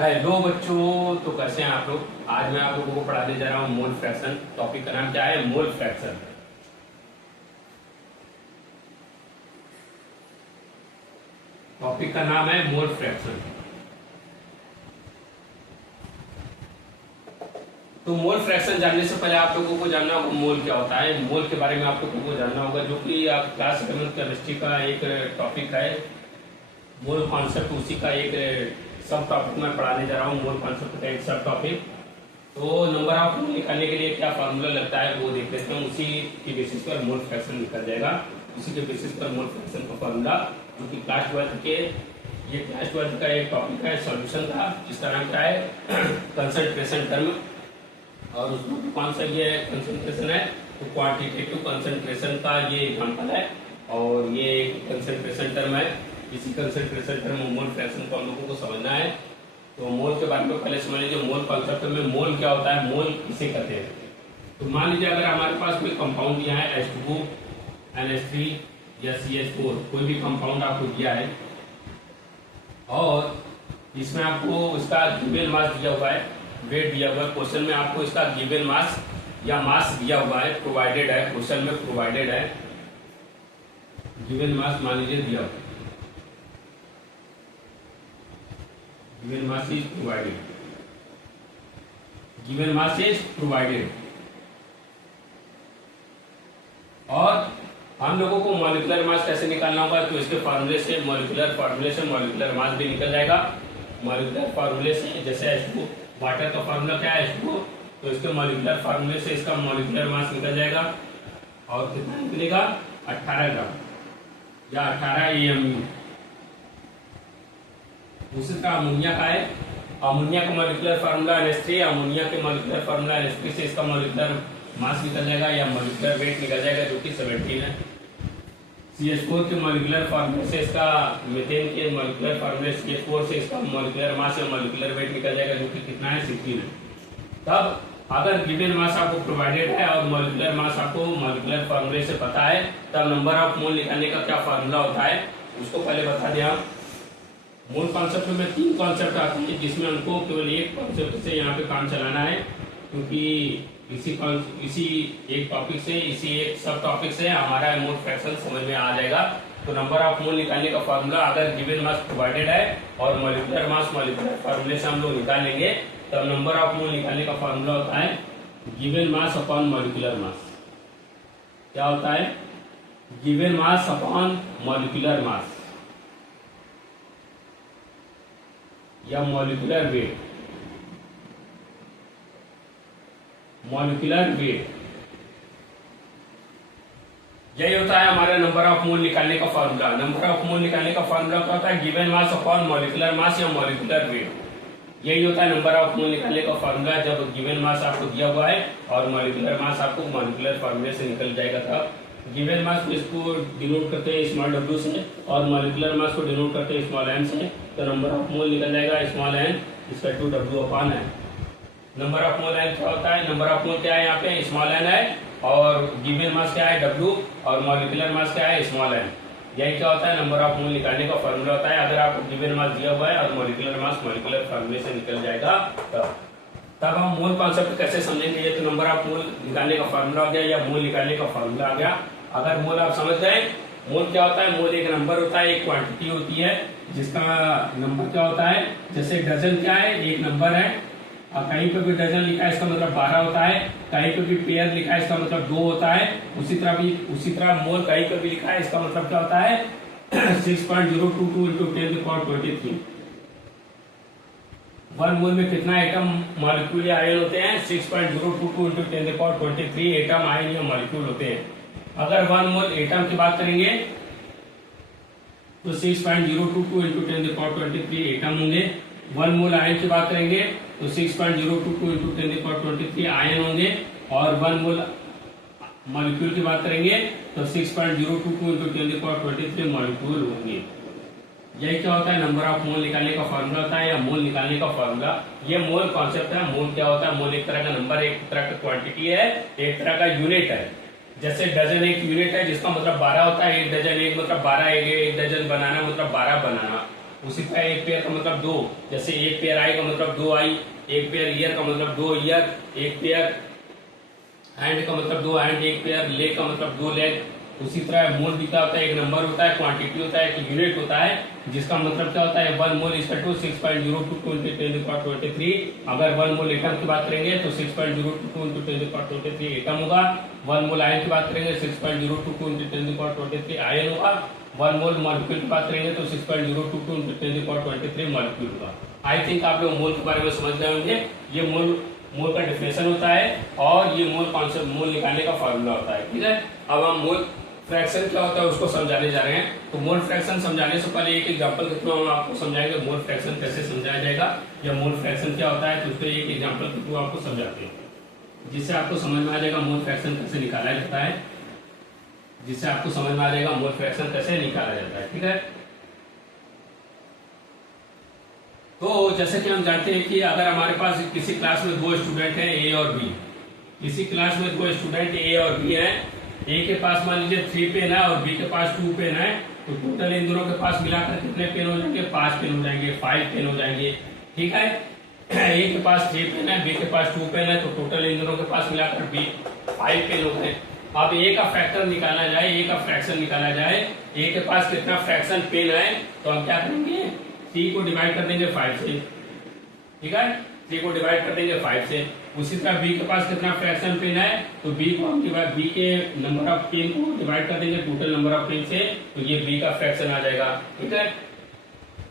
Hello बच्चों, तो कैसे हैं आप लोग। आज मैं आप लोगों को पढ़ाने जा रहा हूँ मोल फ्रैक्शन। टॉपिक का नाम क्या है? Mole fraction. टॉपिक का नाम है मोल फ्रैक्शन। तो मोल फ्रैक्शन जानने से पहले आप लोगों को जानना होगा मोल क्या होता है। मोल के बारे में आप लोगों को जानना होगा, जो कि आप क्लास 11 केमिस्ट्री का एक टॉपिक है। मोल कॉन्सेप्ट उसी का एक सब टॉपिक में पढ़ाने जा रहा हूँ। मोल कॉन्सेप्ट का एक सब टॉपिक। तो नंबर ऑफ मोल निकालने के लिए क्या फार्मूला लगता है वो देख लेते हैं। उसी के बेसिस पर मोल फ्रैक्शन निकल जाएगा। उसी के बेसिस पर मोल फ्रैक्शन का फार्मूला, जो कि क्लास 12 के ये क्लास 12 का एक टॉपिक है सॉल्यूशन का, जिसका नाम क्या है? Concentration term. और उसमें कौन सा ये कंसंट्रेशन है? तो क्वांटिटेटिव कंसंट्रेशन का ये एग्जाम्पल है, और ये कंसंट्रेशन टर्म है। इसी कंसंट्रेशन टर्म मोल फ्रैक्शन को हम लोगों को समझना है। तो मोल के बारे में पहले समझ लीजिए। मोल कॉन्सेप्ट में मोल क्या होता है, मोल किसे कहते हैं। तो मान लीजिए अगर हमारे पास कोई कंपाउंड दिया है H2O, NH3 या CH4, कोई भी कंपाउंड आपको दिया है, और इसमें आपको इसका गिवन मास दिया हुआ है, वेट दिया हुआ है। क्वेश्चन में आपको इसका गिवन मास या मास दिया हुआ है, प्रोवाइडेड है। क्वेश्चन में प्रोवाइडेड है, गिवन मास मान लीजिए दिया हुआ है। Given mass is provided. Given mass is provided. और हम लोगों को मॉलिक्यूलर मास कैसे निकालना होगा? तो इसके फार्मूले से मॉलिक्यूलर मास भी निकल जाएगा। मॉलिक्यूलर फार्मूले से, जैसे H2O, वाटर का फार्मूला क्या है? H2O। तो इसके मॉलिक्यूलर फार्मूले से इसका मॉलिक्यूलर मास निकल जाएगा। और कितना निकलेगा? 18 ग्राम या 18 AMU। दूसरे का अमोनिया का है। अमोनिया का मॉलिक्यूलर फार्मूला NH3। अमोनिया के मॉलिक्यूलर फार्मूला NH3 से इसका मॉलिक्यूलर मास निकल जाएगा या मॉलिक्यूलर वेट निकल जाएगा, जो कि 17 है। CH4 के मॉलिक्यूलर फार्मूले से इसका, मीथेन के मॉलिक्यूलर फार्मूले CH4 से इसका मॉलिक्यूलर मास या मॉलिक्यूलर वेट निकल जाएगा, जो कि कितना है? 16 है। तब अगर गिवन मास आपको प्रोवाइडेड है और मॉलिक्यूलर मास आपको मॉलिक्यूलर फार्मूले से पता है, तब नंबर ऑफ मोल निकालने का क्या फार्मूला होता है उसको पहले बता दें आप। मोल कॉन्सेप्ट में 3 कॉन्सेप्ट आते हैं, जिसमें हमको केवल एक कॉन्सेप्ट से यहाँ पे काम चलाना है, क्योंकि इसी एक टॉपिक से, इसी एक सब टॉपिक से हमारा मोल फ्रैक्शन समझ में आ जाएगा। तो नंबर ऑफ मोल निकालने का फार्मूला, अगर गिवन मास प्रोवाइडेड है और मॉलिक्यूलर मास मॉलिक्यूलर फार्मूले से हम लोग निकालेंगे, तब नंबर ऑफ मोल निकालने का फार्मूला होता है given mass upon molecular mass. क्या होता है? Given mass upon molecular mass या मॉलिक्यूलर वेट। यही होता है हमारा नंबर ऑफ मोल निकालने का फार्मूला। नंबर ऑफ मोल निकालने का फार्मूला क्या होता है? Given mass upon molecular mass या मॉलिक्यूलर वेट। यही होता है नंबर ऑफ मोल निकालने का फार्मूला, जब गिवन मास आपको दिया हुआ है और मॉलिक्यूलर मास आपको मॉलिक्यूलर फार्मूले से निकल जाएगा। तब गिवन मास को इसको डिनोट करते हैं स्मॉल w से, और मॉलिक्यूलर मास को डिनोट करते हैं स्मॉल m से। तो नंबर ऑफ मोल निकल जाएगा स्मॉल n इसका 2w अपॉन है। नंबर ऑफ मोल n क्या होता है? नंबर ऑफ मोल क्या है? यहाँ पे स्मॉल n है, और गिवन मास क्या है? w, और मॉलिक्यूलर मास क्या है? Small n। यही क्या होता है? नंबर ऑफ मोल निकालने का फार्मूला होता है। अगर आपको गिवन मास दिया हुआ है और मॉलिक्यूलर मास मॉलिक्यूलर फार्मूले से निकल जाएगा, तब हम मोल कॉन्सेप्ट कैसे समझेंगे? ये तो नंबर ऑफ मोल निकालने का फार्मूला आ गया या मोल निकालने का फार्मूला आ गया। अगर मोल आप समझ गए, मोल क्या होता है? मोल एक नंबर होता है, एक क्वांटिटी होती है, जिसका नंबर क्या होता है? जैसे डजन क्या है? एक नंबर है। और कहीं पे भी डजन लिखा है इसका मतलब 12 होता है, कहीं पे भी पेयर लिखा है इसका मतलब 2 होता है। उसी तरह मोल कहीं पे भी लिखा है इसका मतलब क्या होता है? 6.022 इंटू 10⁻23। 1 मोल में कितना एटम मॉलिक्यूल या आयन होते हैं? 6.022 इंटू 10⁻23 एटम, आयन या मॉलिक्यूल होते हैं। अगर 1 मोल एटम की बात करेंगे तो 6.022 इंटू 10⁻23 एटम होंगे। 1 मोल आयन की बात करेंगे तो 6.022 इंटू 10⁻23 आयन होंगे। और 1 मोल मॉलिक्यूल की बात करेंगे तो 6.022 इंटू 10⁻23 मॉलिक्यूल होंगे। यही क्या होता है? नंबर ऑफ मोल निकालने का फार्मूला होता है या मोल निकालने का फार्मूला। ये मोल कॉन्सेप्ट है। मोल क्या होता है? मोल एक तरह का नंबर, एक तरह का क्वांटिटी है, एक तरह का यूनिट है। जैसे डजन एक यूनिट है, जिसका मतलब 12 होता है। एक डजन एक मतलब 12, एक डजन बनाना मतलब 12 बनाना। उसी तरह एक पेयर का मतलब 2, जैसे एक पेयर आई का मतलब 2 आई, एक पेयर ईयर का मतलब 2 ईयर, एक पेयर हैंड का मतलब 2 हैंड, एक पेयर लेग का मतलब 2 लेग। उसी तरह मोल भी क्या होता है, एक नंबर होता है, क्वांटिटी होता है, एक यूनिट होता है, जिसका मतलब क्या होता है 1 मोल इज टू 6.02 × 10⁻23। अगर 1 मोल एटम की बात करेंगे तो 6.02 × 10⁻23 एटम होगा। 1 मोल आयन की बात करेंगे 6.02 × 10⁻23 आयन होगा। 1 मोल मॉलिक्यूल की बात करेंगे तो 6.02 × 10⁻23 मॉलिक्यूल होगा। आई थिंक आप लोग मोल के बारे में समझ गए होंगे। ये मोल का डिफिनेशन होता है और ये मोल कॉन्सेप्ट, मोल निकालने का फॉर्मूला होता है। ठीक है, अब हम मोल फ्रैक्शन क्या होता है उसको समझाने जा रहे हैं। तो मोल फ्रैक्शन समझाने से पहले एक एग्जांपल के थ्रू हम आपको समझाएंगे मोल फ्रैक्शन कैसे समझाया जाएगा या मोल फ्रैक्शन क्या होता है, तो उसको एक एग्जांपल के थ्रू आपको समझाते हैं, जिससे आपको समझ में आ जाएगा मोल फ्रैक्शन कैसे निकाला जाता है, जिससे आपको समझ में आ जाएगा मोल फ्रैक्शन कैसे निकाला जाता है। ठीक है, तो जैसे कि हम जानते हैं कि अगर हमारे पास किसी क्लास में 2 स्टूडेंट हैं ए और बी, किसी क्लास में 2 स्टूडेंट ए और बी हैं, ए के पास मान लीजिए 3 पेन है और बी के पास 2 पेन है, तो टोटल इन दोनों के पास मिलाकर कितने पेन हो जाएंगे, 5 पेन हो जाएंगे, 5 पेन हो जाएंगे। ठीक है, ए के पास 3 पेन है, बी के पास 2 पेन है, तो टोटल इन दोनों के पास मिलाकर 5 पेन हो गए। अब ए का फैक्टर निकाला जाए, ए का फ्रैक्शन निकाला जाए, ए के पास कितना फ्रैक्शन पेन है, तो हम क्या करेंगे 3 को डिवाइड कर देंगे 5 से। ठीक है, 3 को डिवाइड कर देंगे 5 से। उसी तरह बी के पास कितना फ्रैक्शन पेन है, तो बी को हम बी के नंबर ऑफ पेन को डिवाइड कर देंगे टोटल नंबर ऑफ पेन से, तो ये बी का फ्रैक्शन आ जाएगा। ठीक है,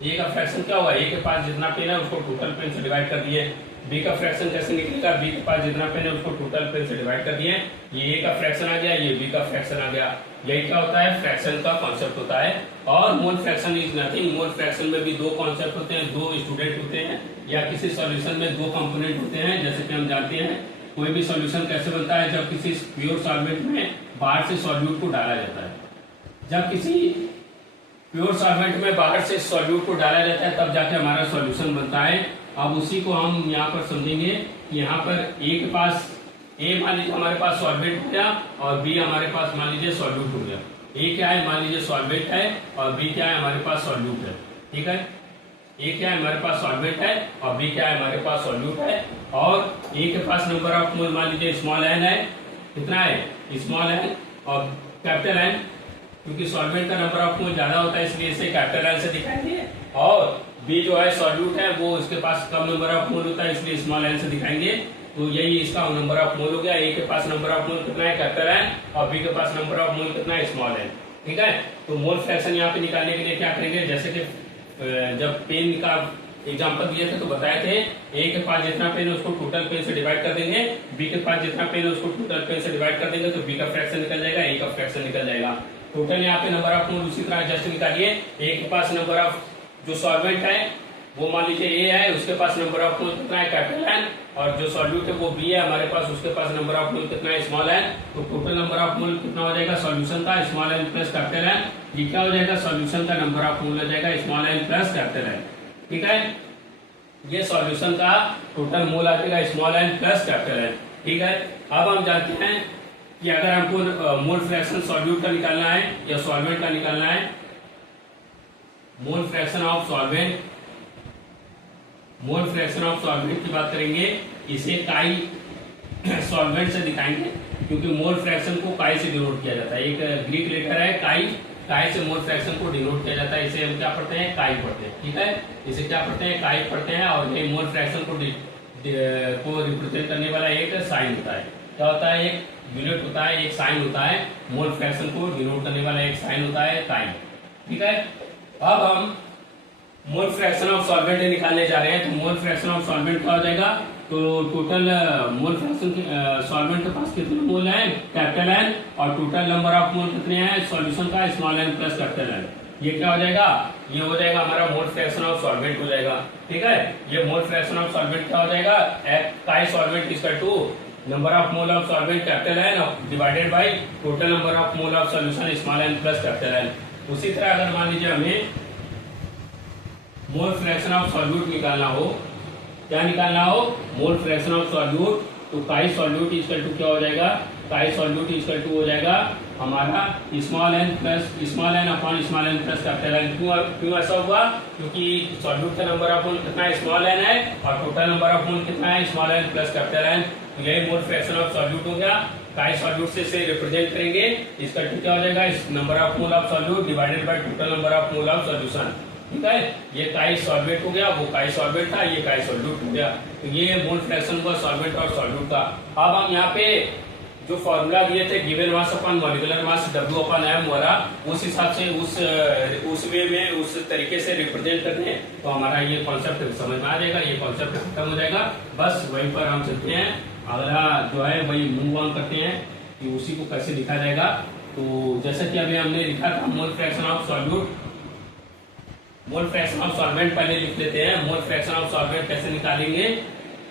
ए का फ्रैक्शन क्या हुआ, ए के पास जितना पेन है उसको टोटल पेन से डिवाइड कर दिए। बी का फ्रैक्शन कैसे निकलेगा, बी के पास जितना पेन है उसको टोटल पेन से डिवाइड कर दिए। ये ए का फ्रैक्शन आ गया, ये बी का फ्रैक्शन आ गया। यही क्या होता है, फ्रैक्शन का कॉन्सेप्ट होता है। और mole fraction is nothing, mole fraction में भी 2 कॉन्सेप्ट होते हैं, 2 स्टूडेंट होते हैं, या किसी सॉल्यूशन में 2 कंपोनेंट होते हैं। जैसे कि हम जानते हैं कोई भी सॉल्यूशन कैसे बनता है, जब किसी प्योर सॉल्वेंट में बाहर से सॉल्यूट को डाला जाता है। जब किसी प्योर सॉल्वेंट में बाहर से सॉल्यूट को डाला जाता है तब जाके हमारा सॉल्यूशन बनता है। अब उसी को हम यहाँ पर समझेंगे। यहाँ पर ए के पास, ए मान लीजिए हमारे पास सॉल्वेंट हो गया और बी हमारे पास मान लीजिए सॉल्यूट हो गया। ए क्या है, मान लीजिए सॉल्वेंट है और बी क्या है, हमारे पास सॉल्यूट है। ठीक है, ए क्या है, हमारे पास सॉल्वेंट है और बी क्या है, हमारे पास सॉल्यूट है। और ए के पास नंबर ऑफ मोल मान लीजिए स्मॉल एन है, कितना है, स्मॉल एन और कैपिटल एन, क्योंकि सॉल्वेंट का नंबर ऑफ मोल ज्यादा होता है इसलिए इसे कैपिटल एन से दिखाएंगे। और बी जो है सॉल्यूट है वो इसके पास कम नंबर ऑफ मोल होता है इसलिए स्मॉल एन से दिखाएंगे। तो यही इसका नंबर ऑफ मोल हो गया। ए के पास नंबर ऑफ मोल कितना है, कैपिटल एन, और बी के पास नंबर ऑफ मोल कितना है, स्मॉल एन। ठीक है, तो मोल फ्रैक्शन यहाँ पे निकालने के लिए क्या करेंगे, जैसे कि जब पेन का एग्जांपल दिए थे तो बताए थे ए के पास जितना पेन है उसको टोटल पेन से डिवाइड कर देंगे, बी के पास जितना पेन है उसको टोटल पेन से डिवाइड कर देंगे, तो बी का फ्रैक्शन निकल जाएगा, ए का फ्रैक्शन निकल जाएगा। टोटल यहाँ पे नंबर ऑफ मोल उसी तरह जस्ट निकालिए। ए के पास नंबर ऑफ जो सॉल्वेंट है वो मान लीजिए ए है, उसके पास नंबर ऑफ मोल कितना है, कैपिटल एन, और जो सॉल्यूट है वो बी है हमारे पास, उसके पास नंबर ऑफ मोल कितना है, स्मॉल एन। तो टोटल नंबर ऑफ मोल कितना हो जाएगा सॉल्यूशन का, small N plus capital N. ये क्या हो जाएगा, सॉल्यूशन का नंबर ऑफ मोल हो जाएगा small N plus capital N. ठीक है, ये सॉल्यूशन का टोटल मोल आ जाएगा small N plus capital N. ठीक है, अब हम जानते हैं कि अगर हमको मोल फ्रैक्शन सॉल्यूट का निकालना है या सॉल्वेंट का निकालना है, mole fraction of solvent, mole fraction of solvent की बात करेंगे, इसे काई सॉल्वेंट से दिखाएंगे क्योंकि मोल फ्रैक्शन को काई से डिनोट किया जाता है। एक ग्रीक लेटर है काई, काई से मोल फ्रैक्शन को डिनोट किया जाता है। इसे हम क्या पढ़ते हैं, काई पढ़ते हैं। ठीक है, इसे क्या पढ़ते हैं, काई पढ़ते हैं। और ये मोल फ्रैक्शन को रिप्रेजेंट करने वाला एक साइन होता है। क्या होता है, एक यूनिट होता है, एक साइन होता है। मोल फ्रैक्शन को डिनोट करने वाला एक साइन होता है, काई। ठीक है, अब हम मोल फ्रैक्शन ऑफ सॉल्वेंट निकालने जा रहे हैं। तो मोल फ्रैक्शन ऑफ सॉल्वेंट क्या हो जाएगा, तो टोटल मोल फ्रैक्शन सॉल्वेंट के पास कितने मोल है, कैपिटल एन, और टोटल नंबर ऑफ मोल कितने हैं सॉल्यूशन का, small N plus capital N. ये क्या हो जाएगा, ये हो जाएगा हमारा मोल फ्रैक्शन ऑफ सॉल्वेंट हो जाएगा। ठीक है, ये मोल फ्रैक्शन ऑफ सॉल्वेंट क्या हो जाएगा, chi solvent equal to number of mole of solvent capital N divided by total number of mole of solution small N plus capital N. उसी तरह अगर मान लीजिए हमें मोल फ्रैक्शन ऑफ सॉल्यूट निकालना हो, क्या निकालना हो, मोल फ्रैक्शन ऑफ सॉल्यूट, तो काई सॉल्यूट इक्वल टू क्या हो जाएगा, काई सॉल्यूट इक्वल टू हो जाएगा हमारा small N upon small N plus capital N. क्यों ऐसा हुआ? क्योंकि सॉल्यूट का नंबर ऑफ मोल कितना स्मॉल एन है और टोटल नंबर ऑफ मोल कितना है small N plus capital N. तो यही मोल फ्रैक्शन ऑफ सॉल्यूट हो गया। काई सॉल्यूट से रिप्रेजेंट करेंगे, इसका क्या हो जाएगा? इस number of mole of solute divided by total number of mole of solution. ठीक है, ये काई सॉल्वेंट हो गया, वो काई सॉल्वेंट था, ये काई सॉल्यूट हो गया। तो ये मोल फ्रैक्शन हुआ सॉल्वेंट और सॉल्यूट का। अब हम यहाँ पे जो फॉर्मूला दिए थे given mass upon molecular mass W upon m वाला, उस हिसाब से उस वे में उस तरीके से रिप्रेजेंट करते हैं तो हमारा ये कॉन्सेप्ट समझ में आ जाएगा, ये कॉन्सेप्ट खत्म हो जाएगा। बस वहीं पर हम चलते हैं, अगला जो है वही मूव ऑन करते हैं कि उसी को कैसे लिखा जाएगा। तो जैसा कि अभी हमने लिखा था mole fraction of solute, mole fraction of solvent पहले लिख लेते हैं। मोल फ्रैक्शन ऑफ सॉल्वेंट कैसे निकालेंगे?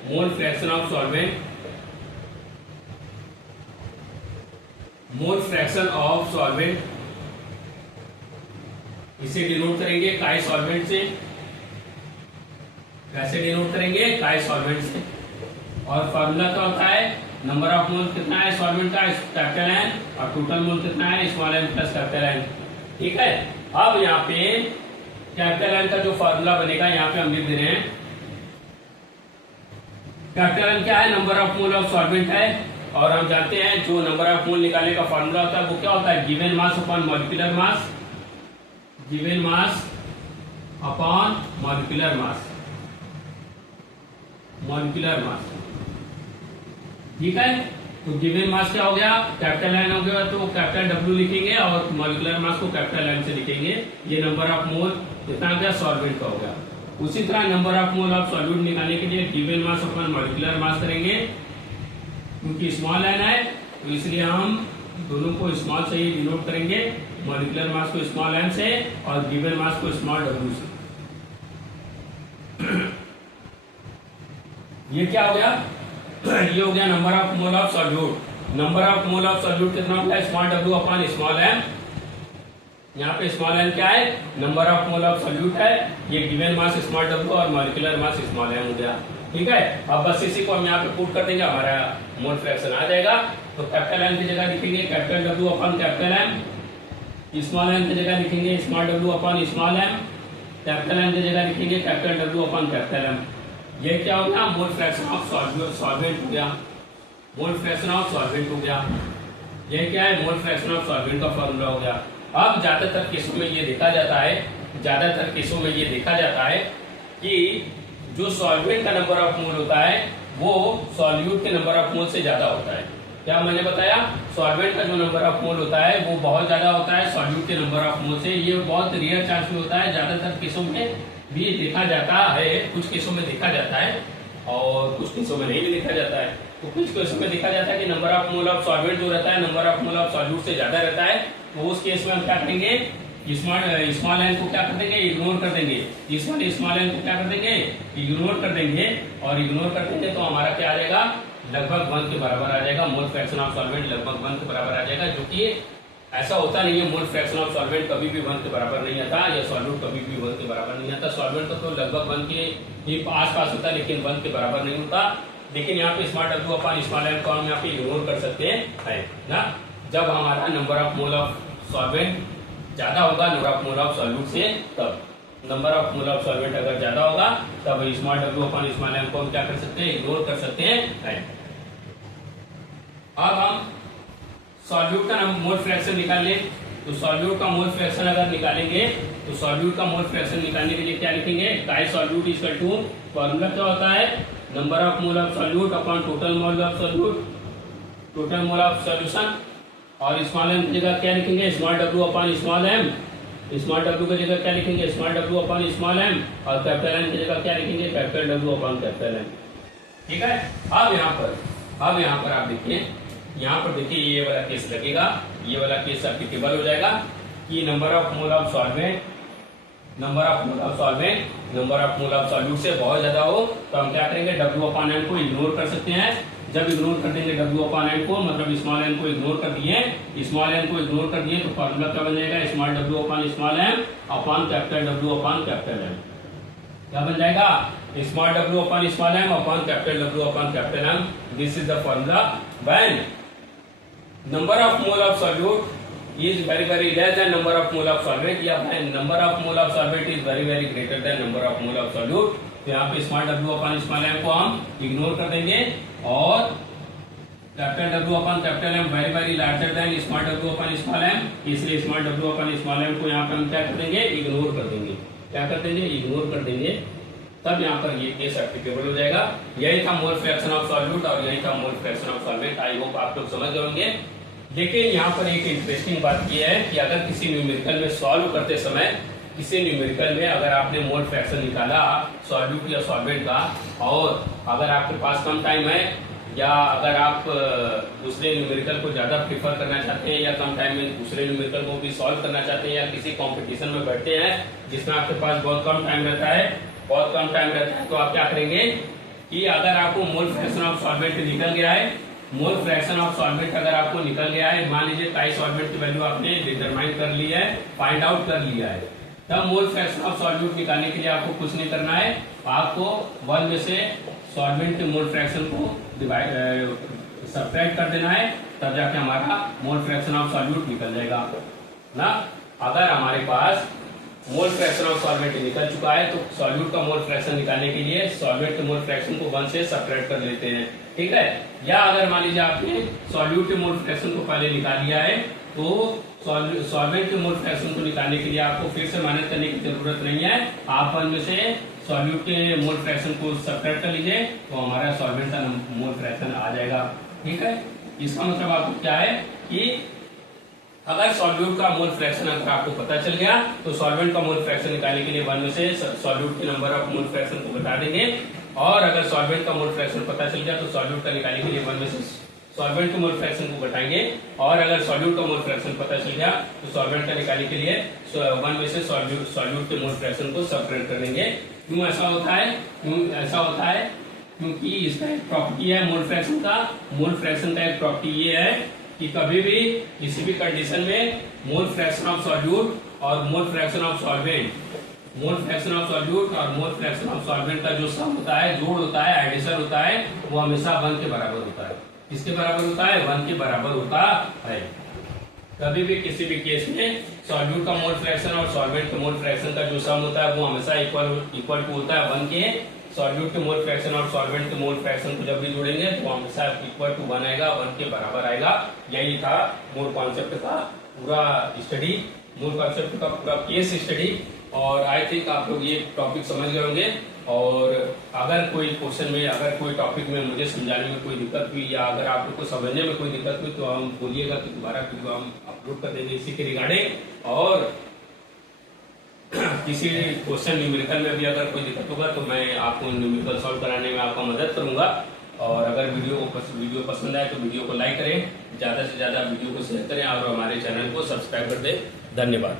Mole fraction of solvent, mole fraction of solvent इसे डिनोट करेंगे काई सॉल्वेंट से। कैसे डिनोट करेंगे? काई सॉल्वेंट से। और फॉर्मूला क्या होता है? नंबर ऑफ मोल कितना है सॉल्वेंट का? कैपिटल एन, और टोटल मोल कितना है small N plus capital N. ठीक है, अब यहाँ पे कैपिटल एन का जो फॉर्मूला बनेगा यहाँ पे हम लिख दे रहे हैं। कैपिटल एन क्या है? Number of mole of solvent है, और हम जानते हैं जो नंबर ऑफ मोल निकालने का फॉर्मूला होता है वो क्या होता है? Given mass upon molecular mass, given mass upon molecular mass, molecular mass. ठीक है, तो गिवन मास क्या हो गया? कैपिटल एन हो गया, तो कैपिटल W लिखेंगे और मॉलिक्यूलर मास को कैपिटल एन से लिखेंगे। ये नंबर ऑफ मोल कितना गया? सॉल्वेंट का हो गया। उसी तरह number of mole of solute निकालने के लिए given mass upon molecular mass करेंगे, क्योंकि स्मॉल एन है तो इसलिए हम दोनों को स्मॉल से ही डिनोट करेंगे, मॉलिक्यूलर मास को स्मॉल एन से और गिवन मास को स्मॉल W से। ये क्या हो गया? ये हो गया number of mole of solute. Number of mole of solute कितना हो गया? Small W upon small M. यहाँ पे स्मॉल एन क्या है? Number of mole of solute है। ये गिवन मास स्मॉल W और मॉलिक्यूलर मास स्मॉल एम हो गया। ठीक है, अब बस इसी को हम यहाँ पे पुट कर देंगे, हमारा मोल फ्रैक्शन आ जाएगा। तो कैपिटल एन की जगह लिखेंगे capital W upon capital M, small N की जगह लिखेंगे small W upon small M, capital N की जगह लिखेंगे capital W upon capital M. ये क्या हो गया? मोल फ्रैक्शन ऑफ सॉल्वेंट हो गया, मोल फ्रैक्शन ऑफ सॉल्वेंट हो गया। ये क्या है? मोल फ्रैक्शन ऑफ सॉल्वेंट का फॉर्मूला हो गया। अब ज्यादातर केसों में ये देखा जाता है, ज्यादातर केसों में ये देखा जाता है कि जो सॉल्वेंट का नंबर ऑफ मोल होता है वो सॉल्यूट के नंबर ऑफ मोल से ज्यादा होता है। क्या मैंने बताया? सॉल्वेंट का जो नंबर ऑफ मोल होता है वो बहुत ज्यादा होता है सॉल्यूट के नंबर ऑफ मोल से। ये बहुत रेयर चांस में होता है, ज्यादातर केसों में भी देखा जाता है, कुछ केसों में देखा जाता है और कुछ केसों में नहीं भी देखा जाता है। तो कुछ केसों में देखा जाता है कि number of mole of solvent जो रहता है number of mole of solute से ज्यादा रहता है। तो उस केस में हम क्या करेंगे? स्मॉल एन को क्या कर देंगे? इग्नोर कर देंगे। स्मॉल एन को क्या कर देंगे? इग्नोर कर देंगे, और इग्नोर कर देंगे तो हमारा क्या आ जाएगा? लगभग 1 के बराबर आ जाएगा। मोल फ्रैक्शन ऑफ सॉल्वेंट लगभग 1 के बराबर आ जाएगा, जो कि ऐसा होता नहीं है। मोल फ्रैक्शन ऑफ सॉल्वेंट कभी भी 1 के बराबर नहीं आता, या सॉल्यूट कभी भी 1 के बराबर नहीं आता। सॉल्वेंट तो लगभग 1 के ही आसपास होता है, लेकिन 1 के बराबर नहीं होता। लेकिन यहाँ पे small W upon small N को हम यहाँ पे इग्नोर कर सकते हैं ना, जब हमारा number of mole of solvent ज्यादा होगा number of mole of solute से। तब number of mole of solvent अगर ज्यादा होगा तब small W upon small M को हम क्या कर सकते हैं? इग्नोर कर सकते हैं। अब हम सॉल्यूट का मोल फ्रैक्शन निकाल लें। तो सॉल्यूट का मोल फ्रैक्शन अगर निकालेंगे तो सॉल्यूट का मोल फ्रैक्शन निकालने के लिए क्या लिखेंगे? Chi solute equal to, formula क्या होता है? Number of mole of solute upon total mole of solute, total mole of solution. और स्मॉल एम की जगह क्या लिखेंगे? Small W upon small M. Small W की जगह क्या लिखेंगे? Small W upon small M. और कैपिटल एन की जगह क्या लिखेंगे? Capital W upon capital N. ठीक है, अब यहाँ पर आप देखिए, यहाँ पर देखिए ये वाला केस लगेगा, ये वाला केस एप्लीकेबल हो जाएगा कि number of mole of solvent, number of mole of solvent number of mole of solute से बहुत ज्यादा हो तो हम क्या करेंगे? W अपॉन एन को इग्नोर कर सकते हैं। जब इग्नोर कर देंगे W अपॉन एन को, मतलब स्मॉल एन को इग्नोर कर दिए, स्मॉल एन को इग्नोर कर दिए तो फॉर्मूला क्या बन जाएगा? Small W upon small M upon capital W upon capital M. क्या बन जाएगा? Small W upon small M upon capital W upon capital M. This is the formula when number of mole of solute is very very less than number of mole of solvent, या number of mole of solvent is very very greater than number of mole of solute। तो यहाँ पे small w अपन small m को हम ignore कर देंगे और कैपिटल W अपन capital M very very larger than small w अपन स्मॉल m, इसलिए स्मॉल w अपन स्मॉल m को यहाँ पे हम क्या कर देंगे, इग्नोर कर देंगे। क्या कर देंगे, इग्नोर कर देंगे। तब यहाँ पर ये केस एप्लीकेबल हो जाएगा। यही था मोल फ्रैक्शन ऑफ सॉल्यूट और यही था mole fraction of solvent. I hope आप लोग समझ गए होंगे। लेकिन यहाँ पर एक इंटरेस्टिंग बात यह है कि अगर किसी न्यूमेरिकल में सॉल्व करते समय, किसी न्यूमेरिकल में अगर आपने मोल फ्रैक्शन निकाला सॉल्यूट या सॉल्वेंट का, और अगर आपके पास कम टाइम है या अगर आप दूसरे न्यूमेरिकल को ज्यादा प्रीफर करना चाहते हैं या कम टाइम में दूसरे न्यूमेरिकल को भी सॉल्व करना चाहते हैं, या किसी कंपटीशन में बैठते हैं जिसमें आपके पास बहुत कम टाइम रहता है, तो आप क्या करेंगे कि अगर आपको मोल फ्रैक्शन ऑफ सॉल्वेंट निकल गया है, मोल फ्रैक्शन ऑफ सॉल्वेंट अगर आपको निकल गया है, मान लीजिए काई सॉल्वेंट की वैल्यू आपने डिटरमाइन कर ली है, फाइंड आउट कर लिया है, तब मोल फ्रैक्शन ऑफ सॉल्यूट निकालने के लिए आपको कुछ नहीं करना है, आपको 1 में से सॉल्वेंट के मोल फ्रैक्शन को सब्ट्रैक्ट कर देना है, तब जाके हमारा मोल फ्रैक्शन ऑफ सॉल्यूट निकल जाएगा ना। अगर हमारे पास मोल फ्रैक्शन ऑफ सॉल्वेंट निकल चुका है तो सॉल्यूट का मोल फ्रैक्शन निकालने के लिए सॉल्वेंट के मोल फ्रैक्शन को 1 से सब्ट्रैक्ट कर लेते हैं, ठीक है। या अगर मान लीजिए आपने सॉल्यूट के मोल फ्रैक्शन को पहले निकाल लिया है तो सॉल्वेंट के मोल फ्रैक्शन को निकालने के लिए आपको फिर से मेहनत करने की जरूरत नहीं है, आप 1 में से सॉल्यूट के मोल फ्रैक्शन को सब्ट्रैक्ट कर लीजिए तो हमारा सॉल्वेंट का मोल फ्रैक्शन आ जाएगा, ठीक है। इसका मतलब आपको क्या है कि अगर सॉल्यूट का मोल फ्रैक्शन अगर आपको पता चल गया तो सॉल्वेंट का मोल फ्रैक्शन निकालने के लिए 1 में से सॉल्यूट के नंबर ऑफ मोल फ्रैक्शन को बता देंगे, और अगर सॉल्वेंट का मोल फ्रैक्शन पता चल गया तो सॉल्यूट का निकालने के लिए 1 में से सॉल्वेंट के मोल फ्रैक्शन को घटाएंगे, और अगर सॉल्यूट का मोल फ्रैक्शन पता चल गया तो सॉल्वेंट का निकालने के लिए 1 में से सॉल्यूट के मोल फ्रैक्शन को सब्ट्रैक्ट कर देंगे। क्यों ऐसा होता है? क्योंकि इसका एक प्रॉपर्टी है मोल फ्रैक्शन का। मोल फ्रैक्शन का एक प्रॉपर्टी ये है कि कभी भी किसी भी कंडीशन में मोल फ्रैक्शन ऑफ सॉल्यूट और mole fraction of solvent, mole fraction of solute और मोल फ्रैक्शन ऑफ सॉल्वेंट का जो सम होता है, जोड़ होता है, एडिशन होता है, वो हमेशा 1 के बराबर होता है। किसके बराबर होता है? 1 के बराबर होता है। कभी भी किसी भी केस में सॉल्यूट का मोल फ्रैक्शन और सॉल्वेंट के मोल फ्रैक्शन का जो सम होता है वो हमेशा इक्वल टू होता है 1 के। सॉल्यूट के मोल फ्रैक्शन और सॉल्वेंट के मोल फ्रैक्शन को जब भी जोड़ेंगे तो हमेशा इक्वल टू 1 आएगा, 1 के बराबर आएगा। यही था मूल कॉन्सेप्ट का पूरा स्टडी, मूल कॉन्सेप्ट का पूरा केस स्टडी, और आई थिंक आप लोग ये टॉपिक समझ गए होंगे। और अगर कोई क्वेश्चन में, अगर कोई टॉपिक में मुझे समझाने में कोई दिक्कत हुई या अगर आप लोग को समझने में कोई दिक्कत हुई तो हम बोलिएगा कि दोबारा वीडियो हम अपलोड कर देंगे इसी के रिगार्डिंग। और किसी क्वेश्चन न्यूमेरिकल में भी अगर कोई दिक्कत होगा तो मैं आपको न्यूमेरिकल सॉल्व कराने में आपका मदद करूंगा। और अगर वीडियो पसंद आए तो वीडियो को लाइक करें, ज्यादा से ज्यादा वीडियो को शेयर करें और हमारे चैनल को सब्सक्राइब कर दें। धन्यवाद।